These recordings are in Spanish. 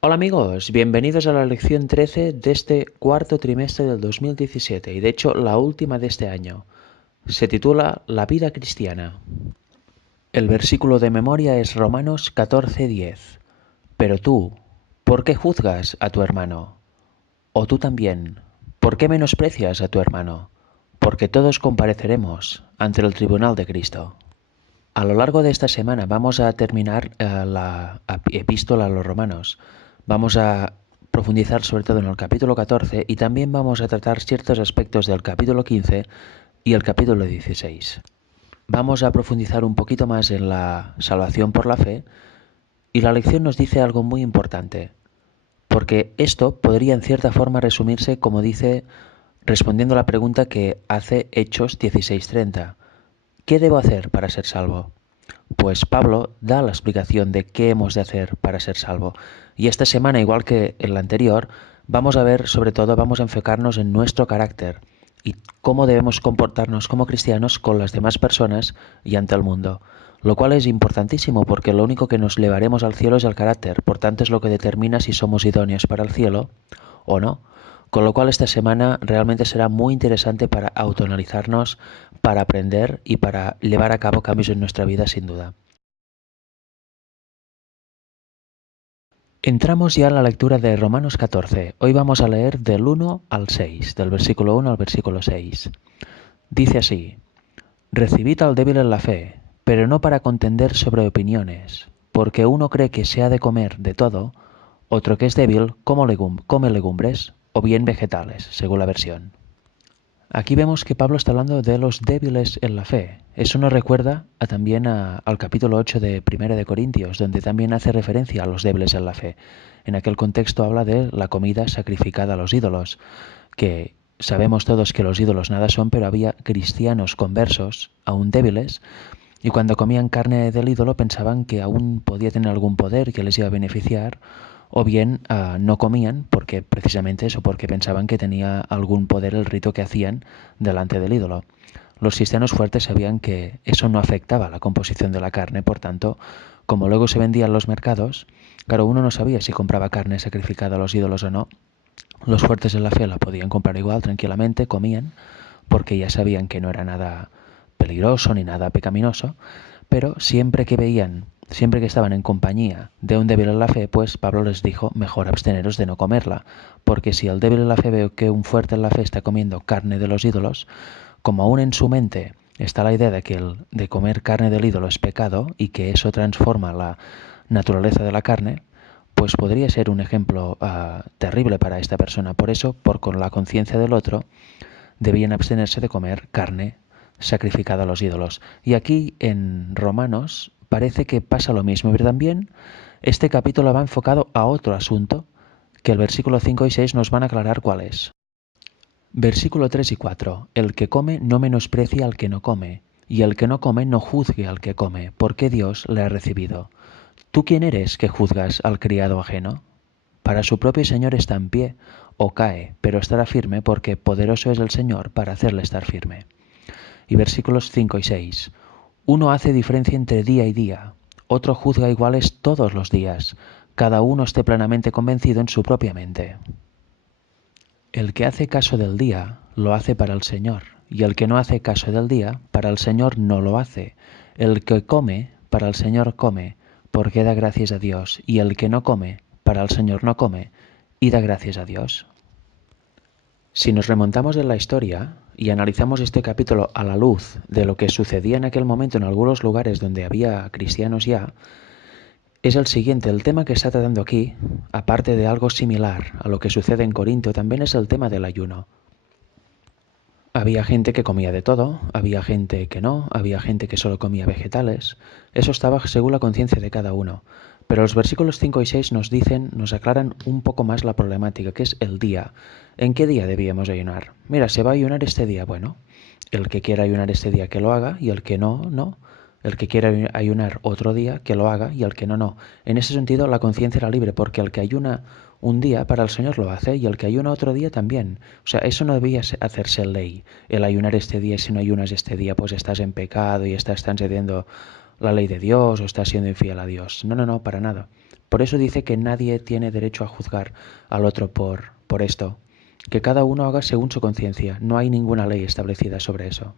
Hola amigos, bienvenidos a la lección 13 de este cuarto trimestre del 2017 y de hecho la última de este año. Se titula La vida cristiana. El versículo de memoria es Romanos 14:10. Pero tú, ¿por qué juzgas a tu hermano? O tú también, ¿por qué menosprecias a tu hermano? Porque todos compareceremos ante el tribunal de Cristo. A lo largo de esta semana vamos a terminar la epístola a los romanos. Vamos a profundizar sobre todo en el capítulo 14 y también vamos a tratar ciertos aspectos del capítulo 15 y el capítulo 16. Vamos a profundizar un poquito más en la salvación por la fe y la lección nos dice algo muy importante, porque esto podría en cierta forma resumirse como dice respondiendo a la pregunta que hace Hechos 16:30. ¿Qué debo hacer para ser salvo? Pues Pablo da la explicación de qué hemos de hacer para ser salvo. Y esta semana, igual que en la anterior, vamos a ver, sobre todo, vamos a enfocarnos en nuestro carácter y cómo debemos comportarnos como cristianos con las demás personas y ante el mundo. Lo cual es importantísimo porque lo único que nos llevaremos al cielo es el carácter, por tanto es lo que determina si somos idóneos para el cielo o no. Con lo cual esta semana realmente será muy interesante para autoanalizarnos, para aprender y para llevar a cabo cambios en nuestra vida sin duda. Entramos ya en la lectura de Romanos 14. Hoy vamos a leer del 1 al 6, del versículo 1 al versículo 6. Dice así: Recibid al débil en la fe, pero no para contender sobre opiniones, porque uno cree que se ha de comer de todo, otro que es débil come legumbres o bien vegetales, según la versión. Aquí vemos que Pablo está hablando de los débiles en la fe. Eso nos recuerda al capítulo 8 de Primera de Corintios, donde también hace referencia a los débiles en la fe. En aquel contexto habla de la comida sacrificada a los ídolos, que sabemos todos que los ídolos nada son, pero había cristianos conversos, aún débiles, y cuando comían carne del ídolo pensaban que aún podía tener algún poder que les iba a beneficiar, o bien no comían porque precisamente eso, porque pensaban que tenía algún poder el rito que hacían delante del ídolo. Los cristianos fuertes sabían que eso no afectaba la composición de la carne, por tanto, como luego se vendía en los mercados, claro, uno no sabía si compraba carne sacrificada a los ídolos o no. Los fuertes en la fe la podían comprar igual, tranquilamente, comían, porque ya sabían que no era nada peligroso ni nada pecaminoso, pero siempre que estaban en compañía de un débil en la fe, pues Pablo les dijo, mejor absteneros de no comerla, porque si el débil en la fe ve que un fuerte en la fe está comiendo carne de los ídolos, como aún en su mente está la idea de que de comer carne del ídolo es pecado y que eso transforma la naturaleza de la carne, pues podría ser un ejemplo terrible para esta persona. Por eso, con la conciencia del otro, debían abstenerse de comer carne sacrificada a los ídolos. Y aquí en Romanos parece que pasa lo mismo, pero también este capítulo va enfocado a otro asunto que el versículo 5 y 6 nos van a aclarar cuál es. Versículo 3 y 4. El que come no menosprecia al que no come, y el que no come no juzgue al que come, porque Dios le ha recibido. ¿Tú quién eres que juzgas al criado ajeno? Para su propio Señor está en pie, o cae, pero estará firme porque poderoso es el Señor para hacerle estar firme. Y versículos 5 y 6. Uno hace diferencia entre día y día, otro juzga iguales todos los días, cada uno esté plenamente convencido en su propia mente. El que hace caso del día, lo hace para el Señor, y el que no hace caso del día, para el Señor no lo hace. El que come, para el Señor come, porque da gracias a Dios, y el que no come, para el Señor no come, y da gracias a Dios. Si nos remontamos en la historia y analizamos este capítulo a la luz de lo que sucedía en aquel momento en algunos lugares donde había cristianos ya, es el siguiente. El tema que está tratando aquí, aparte de algo similar a lo que sucede en Corinto, también es el tema del ayuno. Había gente que comía de todo, había gente que no, había gente que solo comía vegetales. Eso estaba según la conciencia de cada uno. Pero los versículos 5 y 6 nos aclaran un poco más la problemática, que es el día. ¿En qué día debíamos ayunar? Mira, se va a ayunar este día. Bueno, el que quiera ayunar este día que lo haga y el que no, no. El que quiera ayunar otro día que lo haga y el que no, no. En ese sentido la conciencia era libre porque el que ayuna un día para el Señor lo hace y el que ayuna otro día también. O sea, eso no debía hacerse ley. El ayunar este día, si no ayunas este día, pues estás en pecado y estás transgrediendo la ley de Dios o estás siendo infiel a Dios. No, no, no, para nada. Por eso dice que nadie tiene derecho a juzgar al otro por esto, que cada uno haga según su conciencia, no hay ninguna ley establecida sobre eso.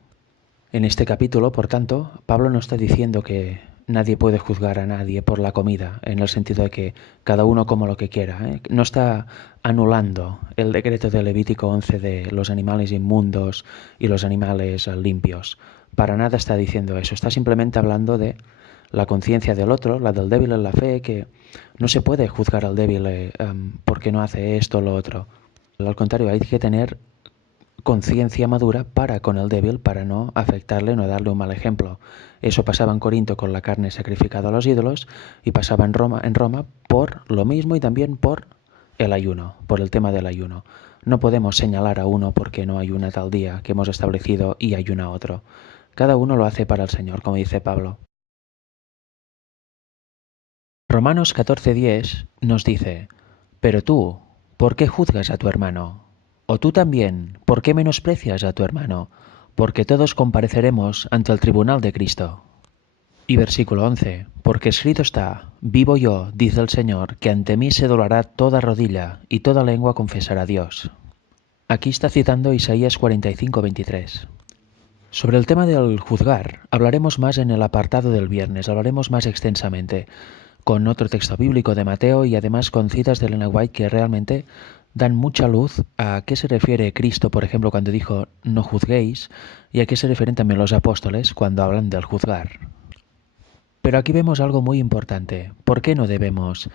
En este capítulo, por tanto, Pablo no está diciendo que nadie puede juzgar a nadie por la comida, en el sentido de que cada uno coma lo que quiera, ¿eh? No está anulando el decreto de Levítico 11 de los animales inmundos y los animales limpios. Para nada está diciendo eso, está simplemente hablando de la conciencia del otro, la del débil en la fe, que no se puede juzgar al débil porque no hace esto o lo otro. Al contrario, hay que tener conciencia madura para con el débil, para no afectarle, no darle un mal ejemplo. Eso pasaba en Corinto con la carne sacrificada a los ídolos y pasaba en Roma por lo mismo y también por el ayuno, por el tema del ayuno. No podemos señalar a uno porque no ayuna tal día que hemos establecido y ayuna otro. Cada uno lo hace para el Señor, como dice Pablo. Romanos 14:10 nos dice, pero tú, ¿por qué juzgas a tu hermano? O tú también, ¿por qué menosprecias a tu hermano? Porque todos compareceremos ante el tribunal de Cristo. Y versículo 11, porque escrito está, vivo yo, dice el Señor, que ante mí se doblará toda rodilla y toda lengua confesará a Dios. Aquí está citando Isaías 45:23. Sobre el tema del juzgar hablaremos más en el apartado del viernes, hablaremos más extensamente, con otro texto bíblico de Mateo y además con citas de Ellen White que realmente dan mucha luz a qué se refiere Cristo, por ejemplo, cuando dijo no juzguéis, y a qué se refieren también los apóstoles cuando hablan del juzgar. Pero aquí vemos algo muy importante. ¿Por qué no debemos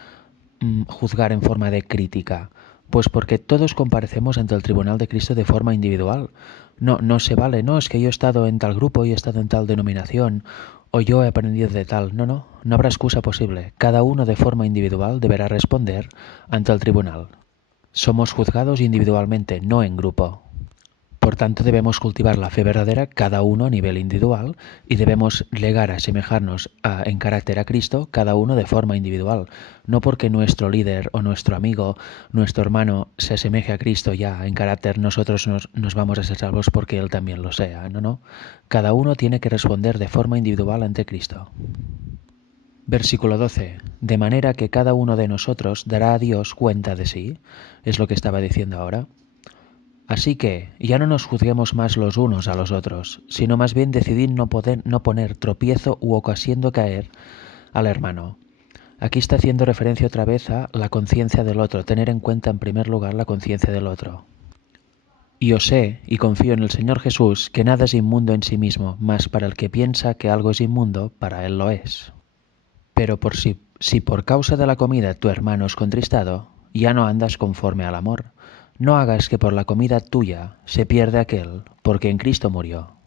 juzgar en forma de crítica? Pues porque todos comparecemos ante el tribunal de Cristo de forma individual. No se vale, no es que yo he estado en tal grupo y he estado en tal denominación o yo he aprendido de tal. No habrá excusa posible. Cada uno de forma individual deberá responder ante el tribunal. Somos juzgados individualmente, no en grupo. Por tanto, debemos cultivar la fe verdadera cada uno a nivel individual y debemos llegar a asemejarnos en carácter a Cristo cada uno de forma individual. No porque nuestro líder o nuestro amigo, nuestro hermano se asemeje a Cristo ya en carácter, nosotros nos vamos a ser salvos porque Él también lo sea. No. Cada uno tiene que responder de forma individual ante Cristo. Versículo 12. De manera que cada uno de nosotros dará a Dios cuenta de sí. Es lo que estaba diciendo ahora. Así que ya no nos juzguemos más los unos a los otros, sino más bien decidid no poner tropiezo u ocasión de caer al hermano. Aquí está haciendo referencia otra vez a la conciencia del otro, tener en cuenta en primer lugar la conciencia del otro. Y os sé, y confío en el Señor Jesús, que nada es inmundo en sí mismo, mas para el que piensa que algo es inmundo, para él lo es. Pero si por causa de la comida tu hermano es contristado, ya no andas conforme al amor. No hagas que por la comida tuya se pierda aquel, porque en Cristo murió.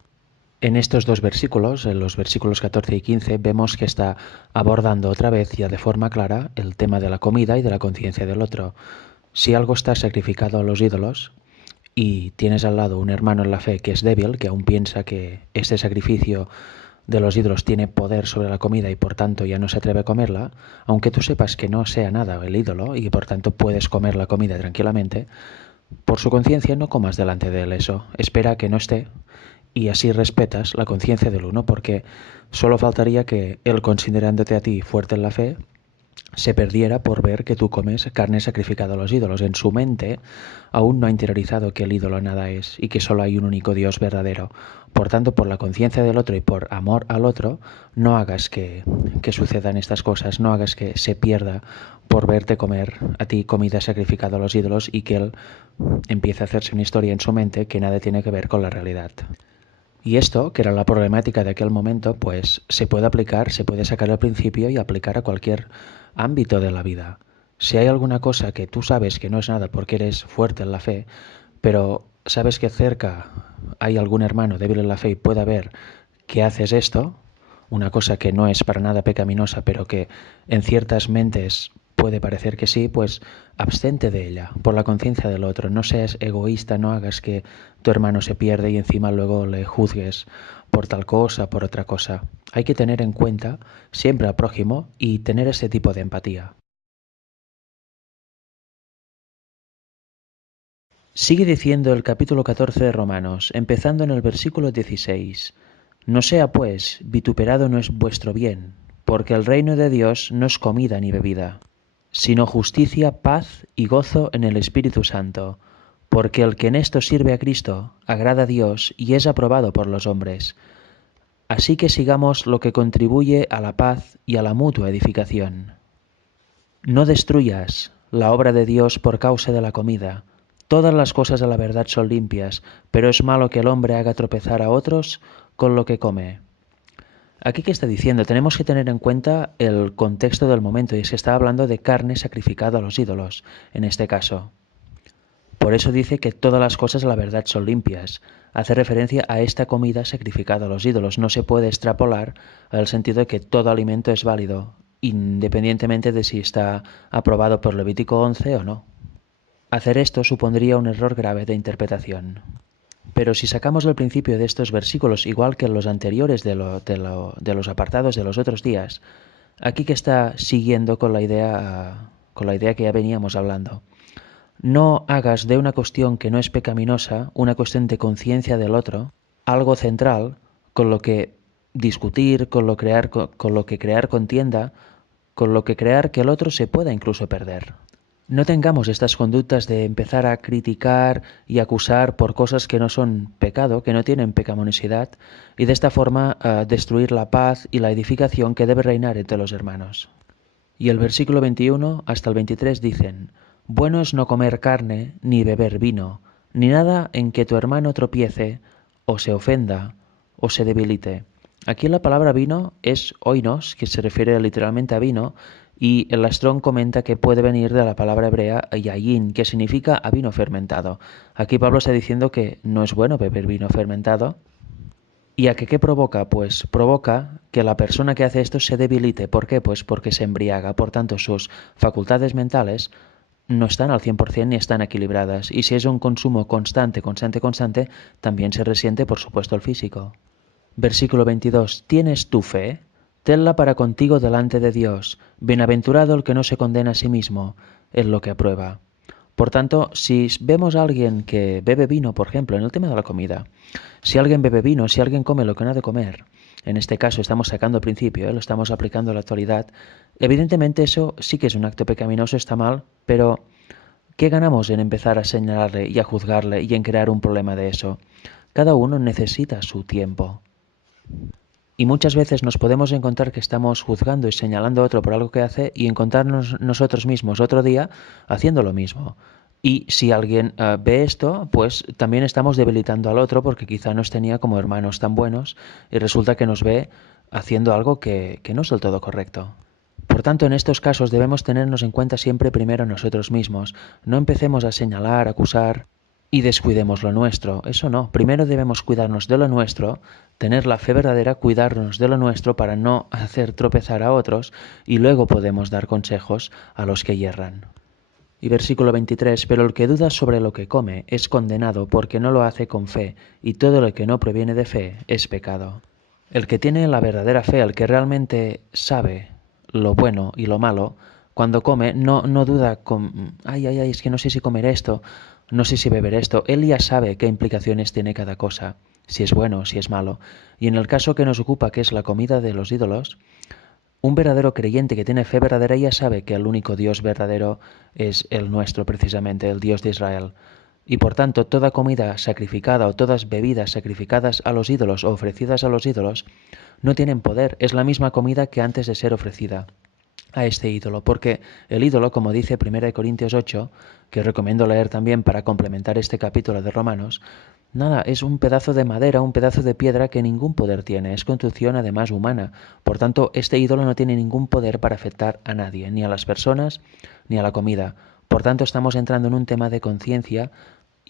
En estos dos versículos, en los versículos 14 y 15, vemos que está abordando otra vez ya de forma clara el tema de la comida y de la conciencia del otro. Si algo está sacrificado a los ídolos y tienes al lado un hermano en la fe que es débil, que aún piensa que este sacrificio de los ídolos tiene poder sobre la comida y por tanto ya no se atreve a comerla, aunque tú sepas que no sea nada el ídolo y por tanto puedes comer la comida tranquilamente, por su conciencia no comas delante de él eso, espera que no esté y así respetas la conciencia del uno porque solo faltaría que él, considerándote a ti fuerte en la fe, se perdiera por ver que tú comes carne sacrificada a los ídolos. En su mente aún no ha interiorizado que el ídolo nada es y que solo hay un único Dios verdadero. Por tanto, por la conciencia del otro y por amor al otro, no hagas que sucedan estas cosas, no hagas que se pierda por verte comer a ti comida sacrificada a los ídolos y que él empiece a hacerse una historia en su mente que nada tiene que ver con la realidad. Y esto, que era la problemática de aquel momento, pues se puede aplicar, se puede sacar al principio y aplicar a cualquier ámbito de la vida. Si hay alguna cosa que tú sabes que no es nada porque eres fuerte en la fe, pero sabes que cerca hay algún hermano débil en la fe y puede haber que haces esto, una cosa que no es para nada pecaminosa, pero que en ciertas mentes puede parecer que sí, pues abstente de ella, por la conciencia del otro. No seas egoísta, no hagas que tu hermano se pierda y encima luego le juzgues por tal cosa, por otra cosa. Hay que tener en cuenta siempre al prójimo y tener ese tipo de empatía. Sigue diciendo el capítulo 14 de Romanos, empezando en el versículo 16. No sea, pues, vituperado no es vuestro bien, porque el reino de Dios no es comida ni bebida, sino justicia, paz y gozo en el Espíritu Santo, porque el que en esto sirve a Cristo agrada a Dios y es aprobado por los hombres. Así que sigamos lo que contribuye a la paz y a la mutua edificación. No destruyas la obra de Dios por causa de la comida. Todas las cosas de la verdad son limpias, pero es malo que el hombre haga tropezar a otros con lo que come. Aquí que está diciendo, tenemos que tener en cuenta el contexto del momento, y es que está hablando de carne sacrificada a los ídolos, en este caso. Por eso dice que todas las cosas de la verdad son limpias. Hace referencia a esta comida sacrificada a los ídolos. No se puede extrapolar al sentido de que todo alimento es válido, independientemente de si está aprobado por Levítico 11 o no. Hacer esto supondría un error grave de interpretación. Pero si sacamos el principio de estos versículos, igual que los anteriores de los apartados de los otros días, aquí que está siguiendo con la idea que ya veníamos hablando. No hagas de una cuestión que no es pecaminosa, una cuestión de conciencia del otro, algo central con lo que discutir, con lo que crear contienda, con lo que crear que el otro se pueda incluso perder. No tengamos estas conductas de empezar a criticar y acusar por cosas que no son pecado, que no tienen pecaminosidad, y de esta forma destruir la paz y la edificación que debe reinar entre los hermanos. Y el versículo 21 hasta el 23 dicen: Bueno es no comer carne, ni beber vino, ni nada en que tu hermano tropiece, o se ofenda, o se debilite. Aquí la palabra vino es oinos, que se refiere literalmente a vino, y el Strong comenta que puede venir de la palabra hebrea yayin, que significa a vino fermentado. Aquí Pablo está diciendo que no es bueno beber vino fermentado. ¿Y a qué provoca? Pues provoca que la persona que hace esto se debilite. ¿Por qué? Pues porque se embriaga. Por tanto, sus facultades mentales no están al 100% ni están equilibradas. Y si es un consumo constante, también se resiente, por supuesto, el físico. Versículo 22. ¿Tienes tu fe? Tenla para contigo delante de Dios. Bienaventurado el que no se condena a sí mismo en lo que aprueba. Por tanto, si vemos a alguien que bebe vino, por ejemplo, en el tema de la comida, si alguien bebe vino, si alguien come lo que no ha de comer, en este caso estamos sacando el principio, lo estamos aplicando a la actualidad, evidentemente eso sí que es un acto pecaminoso, está mal, pero ¿qué ganamos en empezar a señalarle y a juzgarle y en crear un problema de eso? Cada uno necesita su tiempo. Y muchas veces nos podemos encontrar que estamos juzgando y señalando a otro por algo que hace y encontrarnos nosotros mismos otro día haciendo lo mismo. Y si alguien ve esto, pues también estamos debilitando al otro porque quizá nos tenía como hermanos tan buenos y resulta que nos ve haciendo algo que no es del todo correcto. Por tanto, en estos casos debemos tenernos en cuenta siempre primero nosotros mismos. No empecemos a señalar, acusar y descuidemos lo nuestro. Eso no. Primero debemos cuidarnos de lo nuestro, tener la fe verdadera, cuidarnos de lo nuestro para no hacer tropezar a otros y luego podemos dar consejos a los que yerran. Y versículo 23, pero el que duda sobre lo que come es condenado porque no lo hace con fe, y todo lo que no proviene de fe es pecado. El que tiene la verdadera fe, el que realmente sabe lo bueno y lo malo, cuando come no duda con, ay, es que no sé si comer esto, no sé si beber esto. Él ya sabe qué implicaciones tiene cada cosa, si es bueno, si es malo. Y en el caso que nos ocupa, que es la comida de los ídolos, un verdadero creyente que tiene fe verdadera ya sabe que el único Dios verdadero es el nuestro, precisamente, el Dios de Israel. Y por tanto, toda comida sacrificada o todas bebidas sacrificadas a los ídolos o ofrecidas a los ídolos no tienen poder. Es la misma comida que antes de ser ofrecida a este ídolo, porque el ídolo, como dice 1 Corintios 8, que recomiendo leer también para complementar este capítulo de Romanos, nada, es un pedazo de madera, un pedazo de piedra que ningún poder tiene, es construcción además humana. Por tanto, este ídolo no tiene ningún poder para afectar a nadie, ni a las personas, ni a la comida. Por tanto, estamos entrando en un tema de conciencia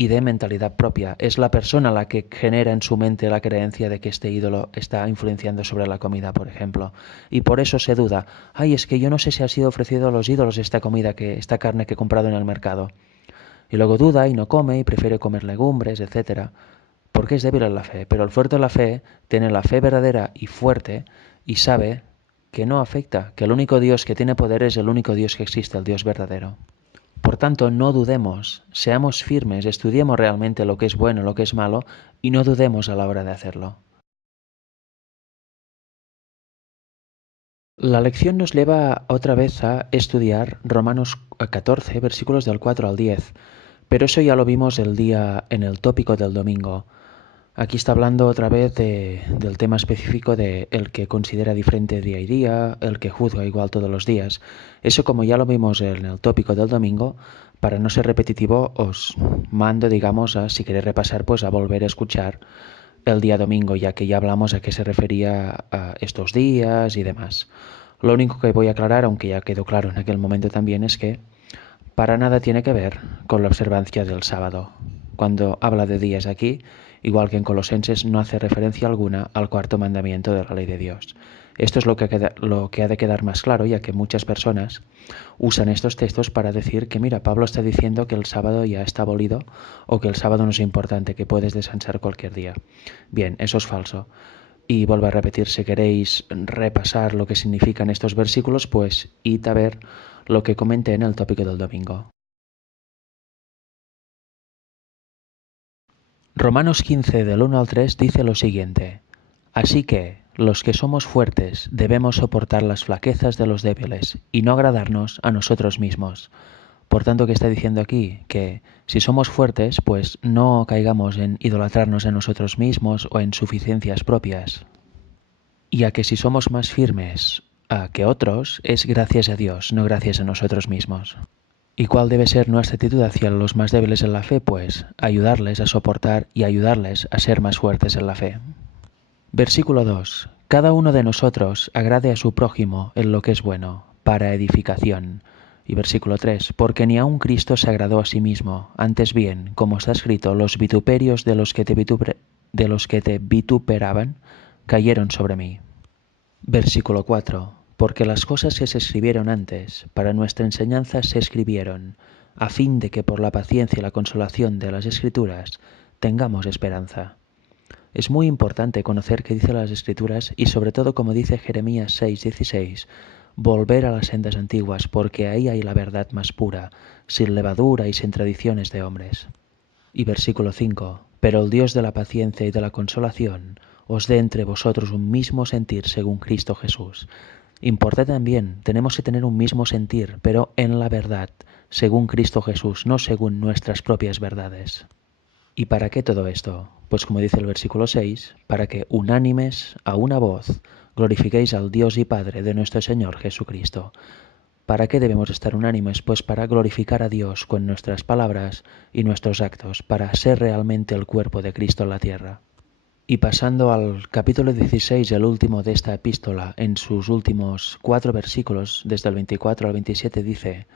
y de mentalidad propia. Es la persona la que genera en su mente la creencia de que este ídolo está influenciando sobre la comida, por ejemplo. Y por eso se duda, ay, es que yo no sé si ha sido ofrecido a los ídolos esta carne que he comprado en el mercado. Y luego duda y no come y prefiere comer legumbres, etcétera, porque es débil en la fe. Pero el fuerte de la fe tiene la fe verdadera y fuerte y sabe que no afecta, que el único Dios que tiene poder es el único Dios que existe, el Dios verdadero. Por tanto, no dudemos, seamos firmes, estudiemos realmente lo que es bueno, lo que es malo, y no dudemos a la hora de hacerlo. La lección nos lleva otra vez a estudiar Romanos 14, versículos del 4 al 10, pero eso ya lo vimos el día en el tópico del domingo. Aquí está hablando otra vez del tema específico de el que considera diferente día y día, el que juzga igual todos los días. Eso, como ya lo vimos en el tópico del domingo, para no ser repetitivo os mando, digamos, a, si queréis repasar, pues a volver a escuchar el día domingo, ya que ya hablamos a qué se refería a estos días y demás. Lo único que voy a aclarar, aunque ya quedó claro en aquel momento también, es que para nada tiene que ver con la observancia del sábado. Cuando habla de días aquí, igual que en Colosenses, no hace referencia alguna al cuarto mandamiento de la ley de Dios. Esto es lo que ha de quedar más claro, ya que muchas personas usan estos textos para decir que, mira, Pablo está diciendo que el sábado ya está abolido o que el sábado no es importante, que puedes descansar cualquier día. Bien, eso es falso. Y vuelvo a repetir, si queréis repasar lo que significan estos versículos, pues id a ver lo que comenté en el tópico del domingo. Romanos 15 del 1 al 3 dice lo siguiente: Así que, los que somos fuertes debemos soportar las flaquezas de los débiles y no agradarnos a nosotros mismos. Por tanto, ¿qué está diciendo aquí? Que si somos fuertes, pues no caigamos en idolatrarnos a nosotros mismos o en suficiencias propias. Y a que si somos más firmes que otros, es gracias a Dios, no gracias a nosotros mismos. ¿Y cuál debe ser nuestra actitud hacia los más débiles en la fe? Pues ayudarles a soportar y ayudarles a ser más fuertes en la fe. Versículo 2. Cada uno de nosotros agrade a su prójimo en lo que es bueno, para edificación. Y versículo 3. Porque ni aun Cristo se agradó a sí mismo, antes bien, como está escrito, los vituperios de los que te vituperaban cayeron sobre mí. Versículo 4. Porque las cosas que se escribieron antes, para nuestra enseñanza se escribieron, a fin de que por la paciencia y la consolación de las Escrituras tengamos esperanza. Es muy importante conocer qué dice las Escrituras y sobre todo, como dice Jeremías 6:16, volver a las sendas antiguas, porque ahí hay la verdad más pura, sin levadura y sin tradiciones de hombres. Y versículo 5. Pero el Dios de la paciencia y de la consolación os dé entre vosotros un mismo sentir según Cristo Jesús. Importante también, tenemos que tener un mismo sentir, pero en la verdad, según Cristo Jesús, no según nuestras propias verdades. ¿Y para qué todo esto? Pues como dice el versículo 6, para que unánimes a una voz glorifiquéis al Dios y Padre de nuestro Señor Jesucristo. ¿Para qué debemos estar unánimes? Pues para glorificar a Dios con nuestras palabras y nuestros actos, para ser realmente el cuerpo de Cristo en la tierra. Y pasando al capítulo 16, el último de esta epístola, en sus últimos 4 versículos, desde el 24 al 27, dice: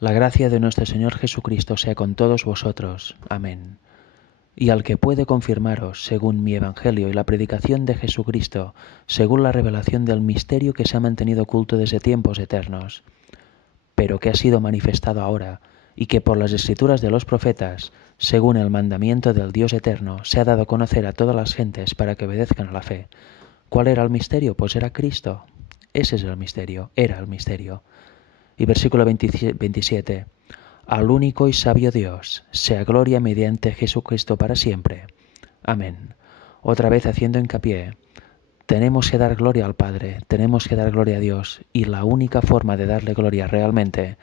La gracia de nuestro Señor Jesucristo sea con todos vosotros. Amén. Y al que puede confirmaros, según mi evangelio y la predicación de Jesucristo, según la revelación del misterio que se ha mantenido oculto desde tiempos eternos, pero que ha sido manifestado ahora, y que por las escrituras de los profetas, según el mandamiento del Dios eterno, se ha dado a conocer a todas las gentes para que obedezcan a la fe. ¿Cuál era el misterio? Pues era Cristo. Ese es el misterio, era el misterio. Y versículo 27. Al único y sabio Dios, sea gloria mediante Jesucristo para siempre. Amén. Otra vez haciendo hincapié, tenemos que dar gloria al Padre, tenemos que dar gloria a Dios, y la única forma de darle gloria realmente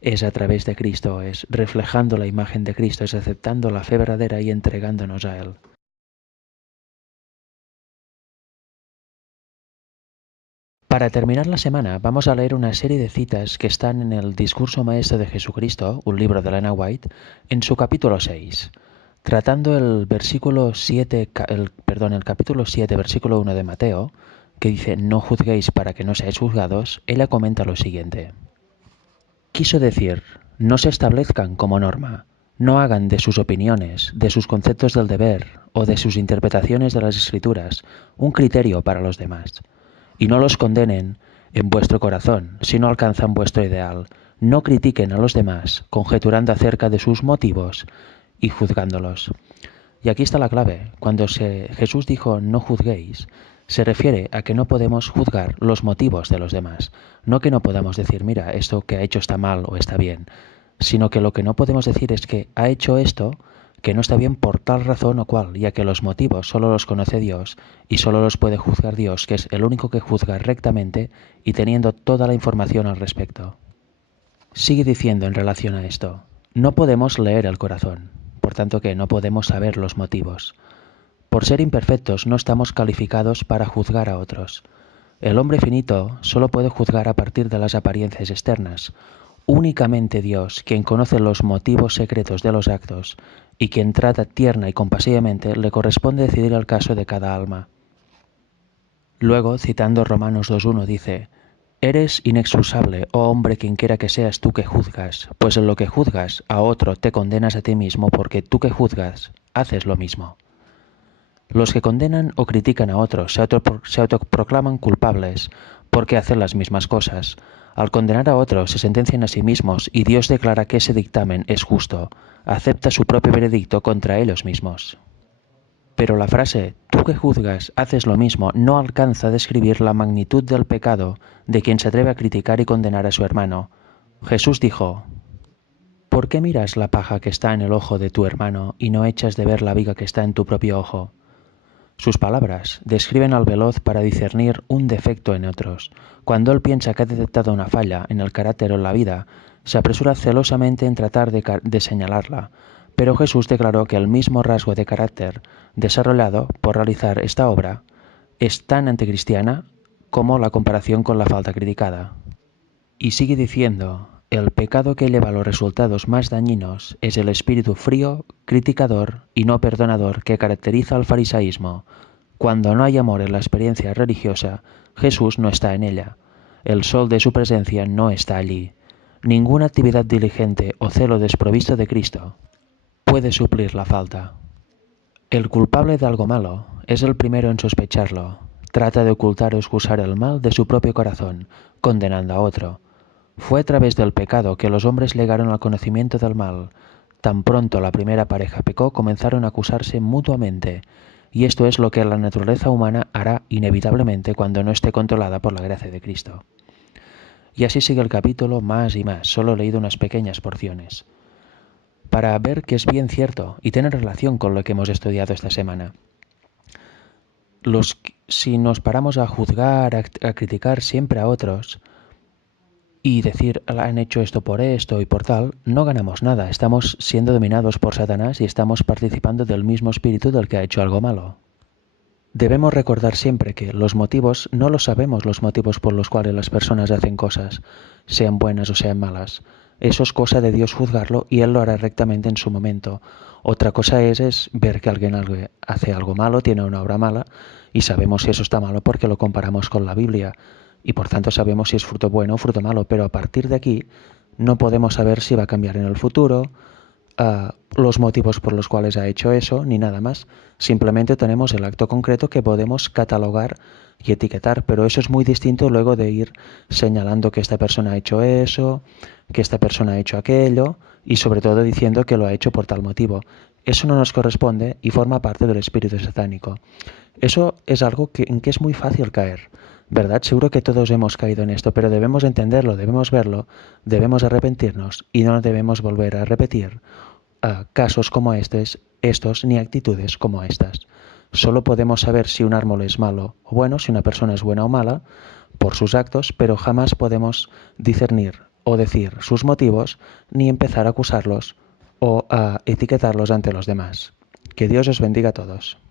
es a través de Cristo, es reflejando la imagen de Cristo, es aceptando la fe verdadera y entregándonos a Él. Para terminar la semana, vamos a leer una serie de citas que están en el Discurso Maestro de Jesucristo, un libro de Elena White, en su capítulo 6. Tratando el capítulo 7, versículo 1 de Mateo, que dice: No juzguéis para que no seáis juzgados, ella comenta lo siguiente. Quiso decir, no se establezcan como norma, no hagan de sus opiniones, de sus conceptos del deber o de sus interpretaciones de las Escrituras un criterio para los demás. Y no los condenen en vuestro corazón si no alcanzan vuestro ideal. No critiquen a los demás, conjeturando acerca de sus motivos y juzgándolos. Y aquí está la clave. Cuando Jesús dijo no juzguéis, se refiere a que no podemos juzgar los motivos de los demás. No que no podamos decir, mira, esto que ha hecho está mal o está bien, sino que lo que no podemos decir es que ha hecho esto que no está bien por tal razón o cual, ya que los motivos solo los conoce Dios y solo los puede juzgar Dios, que es el único que juzga rectamente y teniendo toda la información al respecto. Sigue diciendo en relación a esto, no podemos leer el corazón, por tanto que no podemos saber los motivos. Por ser imperfectos no estamos calificados para juzgar a otros. El hombre finito solo puede juzgar a partir de las apariencias externas. Únicamente Dios, quien conoce los motivos secretos de los actos y quien trata tierna y compasivamente, le corresponde decidir el caso de cada alma. Luego, citando Romanos 2.1, dice, «Eres inexcusable, oh hombre, quienquiera que seas tú que juzgas, pues en lo que juzgas a otro te condenas a ti mismo, porque tú que juzgas haces lo mismo». Los que condenan o critican a otros se autoproclaman culpables porque hacen las mismas cosas. Al condenar a otros se sentencian a sí mismos y Dios declara que ese dictamen es justo. Acepta su propio veredicto contra ellos mismos. Pero la frase «tú que juzgas haces lo mismo» no alcanza a describir la magnitud del pecado de quien se atreve a criticar y condenar a su hermano. Jesús dijo, «¿Por qué miras la paja que está en el ojo de tu hermano y no echas de ver la viga que está en tu propio ojo?» Sus palabras describen al veloz para discernir un defecto en otros. Cuando él piensa que ha detectado una falla en el carácter o en la vida, se apresura celosamente en tratar de señalarla. Pero Jesús declaró que el mismo rasgo de carácter desarrollado por realizar esta obra es tan anticristiana como la comparación con la falta criticada. Y sigue diciendo, el pecado que lleva a los resultados más dañinos es el espíritu frío, criticador y no perdonador que caracteriza al farisaísmo. Cuando no hay amor en la experiencia religiosa, Jesús no está en ella. El sol de su presencia no está allí. Ninguna actividad diligente o celo desprovisto de Cristo puede suplir la falta. El culpable de algo malo es el primero en sospecharlo. Trata de ocultar o excusar el mal de su propio corazón, condenando a otro. Fue a través del pecado que los hombres llegaron al conocimiento del mal. Tan pronto la primera pareja pecó, comenzaron a acusarse mutuamente, y esto es lo que la naturaleza humana hará inevitablemente cuando no esté controlada por la gracia de Cristo. Y así sigue el capítulo más y más, solo he leído unas pequeñas porciones, para ver que es bien cierto y tiene relación con lo que hemos estudiado esta semana. Si nos paramos a juzgar, a criticar siempre a otros, y decir, han hecho esto y por tal, no ganamos nada. Estamos siendo dominados por Satanás y estamos participando del mismo espíritu del que ha hecho algo malo. Debemos recordar siempre que los motivos, no los sabemos los motivos por los cuales las personas hacen cosas, sean buenas o sean malas. Eso es cosa de Dios juzgarlo y Él lo hará rectamente en su momento. Otra cosa es ver que alguien hace algo malo, tiene una obra mala, y sabemos si eso está malo porque lo comparamos con la Biblia. Y por tanto sabemos si es fruto bueno o fruto malo, pero a partir de aquí no podemos saber si va a cambiar en el futuro, los motivos por los cuales ha hecho eso, ni nada más. Simplemente tenemos el acto concreto que podemos catalogar y etiquetar, pero eso es muy distinto luego de ir señalando que esta persona ha hecho eso, que esta persona ha hecho aquello, y sobre todo diciendo que lo ha hecho por tal motivo. Eso no nos corresponde y forma parte del espíritu satánico. Eso es algo en que es muy fácil caer, ¿verdad? Seguro que todos hemos caído en esto, pero debemos entenderlo, debemos verlo, debemos arrepentirnos y no debemos volver a repetir casos como estos ni actitudes como estas. Solo podemos saber si un árbol es malo o bueno, si una persona es buena o mala, por sus actos, pero jamás podemos discernir o decir sus motivos ni empezar a acusarlos o a etiquetarlos ante los demás. Que Dios os bendiga a todos.